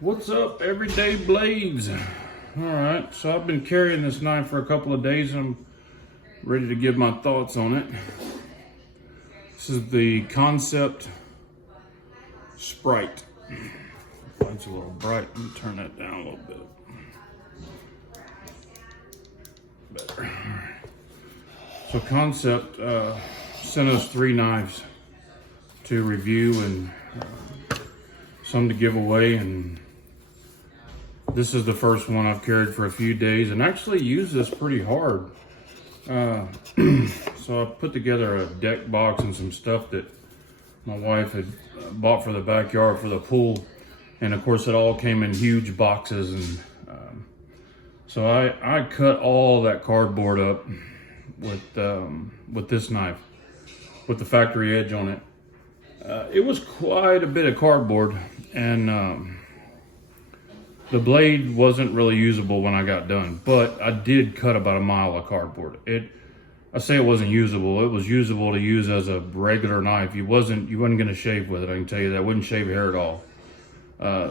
What's up, everyday blades? All right, so I've been carrying this knife for a couple of days. I'm ready to give my thoughts on it. This is the Kansept Sprite. It's a little bright. Let me turn that down a little bit. Better. All right. So Kansept sent us 3 knives to review and some to give away, and this is the first one I've carried for a few days and actually used this pretty hard. So I put together a deck box and some stuff that my wife had bought for the backyard for the pool, and of course it all came in huge boxes, and so I cut all that cardboard up with this knife with the factory edge on it. It was quite a bit of cardboard, and the blade wasn't really usable when I got done, but I did cut about a mile of cardboard. I say it wasn't usable. It was usable to use as a regular knife. You wasn't gonna shave with it, I can tell you that. Wouldn't shave hair at all.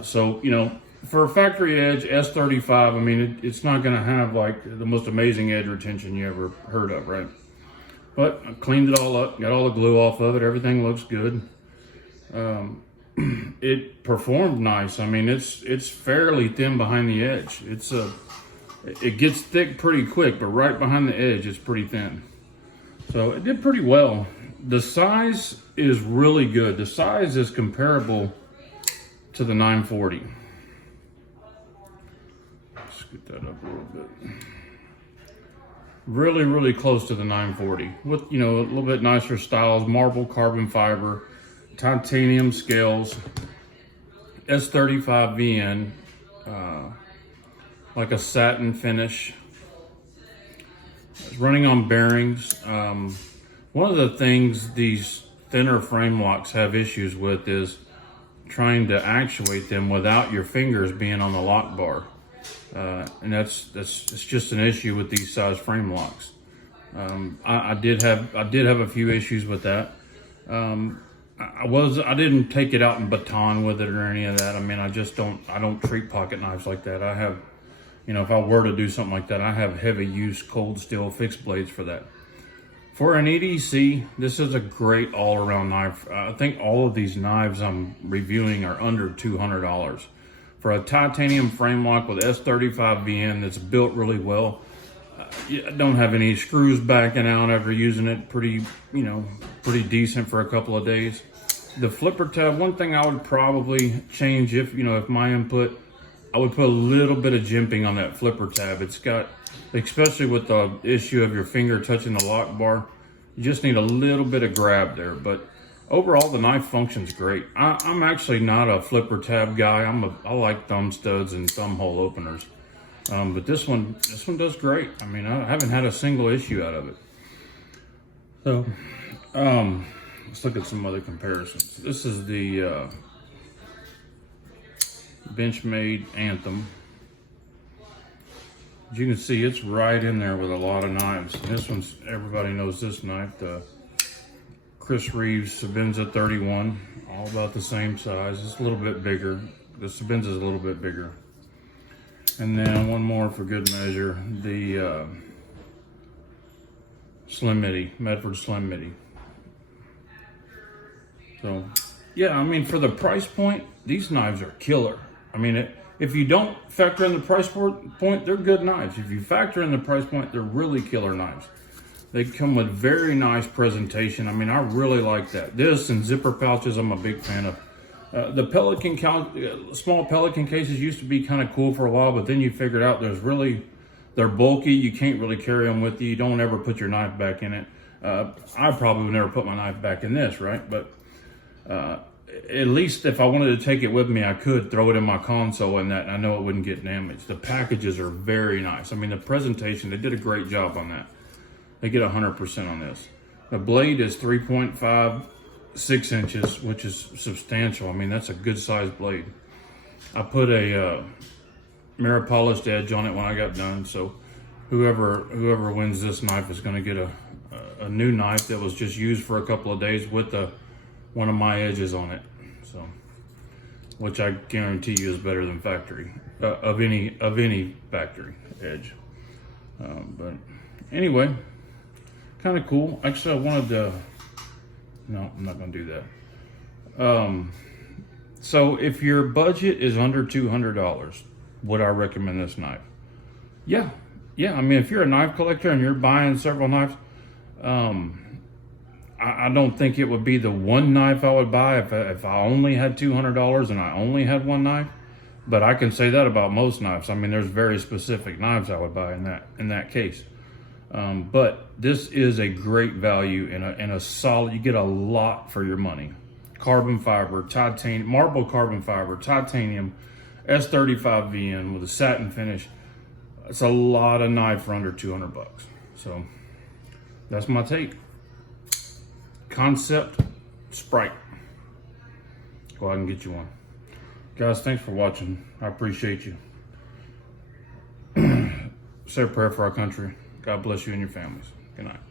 So, you know, for a factory edge, S35, I mean, it's not gonna have like the most amazing edge retention you ever heard of, right? But I cleaned it all up, got all the glue off of it, everything looks good. It performed nice. I mean, it's fairly thin behind the edge. It gets thick pretty quick, but right behind the edge, it's pretty thin. So it did pretty well. The size is really good. The size is comparable to the 940. Let's get that up a little bit. Really, really close to the 940 with, you know, a little bit nicer styles, marble carbon fiber, titanium scales, S35Vn, like a satin finish. It's running on bearings. One of the things these thinner frame locks have issues with is trying to actuate them without your fingers being on the lock bar. And it's just an issue with these size frame locks. I did have a few issues with that. I didn't take it out and baton with it or any of that. I mean, I don't treat pocket knives like that. I have, you know, if I were to do something like that, I have heavy use cold steel fixed blades for that. For an EDC, this is a great all-around knife. I think all of these knives I'm reviewing are under $200. For a titanium frame lock with S35Vn that's built really well, I don't have any screws backing out after using it. Pretty decent for a couple of days. The flipper tab, one thing I would probably change if my input, I would put a little bit of jimping on that flipper tab. It's got, especially with the issue of your finger touching the lock bar, you just need a little bit of grab there. But overall, the knife functions great. I'm actually not a flipper tab guy. I like thumb studs and thumb hole openers. But this one does great. I mean, I haven't had a single issue out of it. So, let's look at some other comparisons. This is the Benchmade Anthem. As you can see, it's right in there with a lot of knives. And this one's, everybody knows this knife, the Chris Reeves Sabenza 31, all about the same size. It's a little bit bigger. The Sabenza is a little bit bigger. And then one more for good measure, the Slim Midi, Medford Slim Midi. So, yeah, I mean, for the price point, these knives are killer. I mean, if you don't factor in the price point, they're good knives. If you factor in the price point, they're really killer knives. They come with very nice presentation. I mean, I really like that. This and zipper pouches, I'm a big fan of. The Pelican small Pelican cases used to be kind of cool for a while, but then you figured out they're bulky. You can't really carry them with you. You don't ever put your knife back in it. I probably would never put my knife back in this, right? But at least if I wanted to take it with me, I could throw it in my console and that, and I know it wouldn't get damaged. The packages are very nice. I mean, the presentation, they did a great job on that. They get 100% on this. The blade is 3.56 inches, which is substantial. I mean, that's a good sized blade. I put a mirror polished edge on it when I got done, so whoever wins this knife is going to get a new knife that was just used for a couple of days with one of my edges on it. So which I guarantee you is better than factory, of any factory edge. But anyway, kind of cool. Actually, I wanted to, no, I'm not gonna do that. So if your budget is under $200, would I recommend this knife? Yeah. I mean, if you're a knife collector and you're buying several knives, I don't think it would be the one knife I would buy if I only had $200 and I only had one knife. But I can say that about most knives. I mean, there's very specific knives I would buy in that case. But this is a great value and a solid. You get a lot for your money. Carbon fiber, titanium, marble carbon fiber, titanium, S35Vn with a satin finish. It's a lot of knife for under 200 bucks. So that's my take. Kansept Sprite. Go out and get you one. Guys, thanks for watching. I appreciate you. Say a prayer for our country. God bless you and your families. Good night.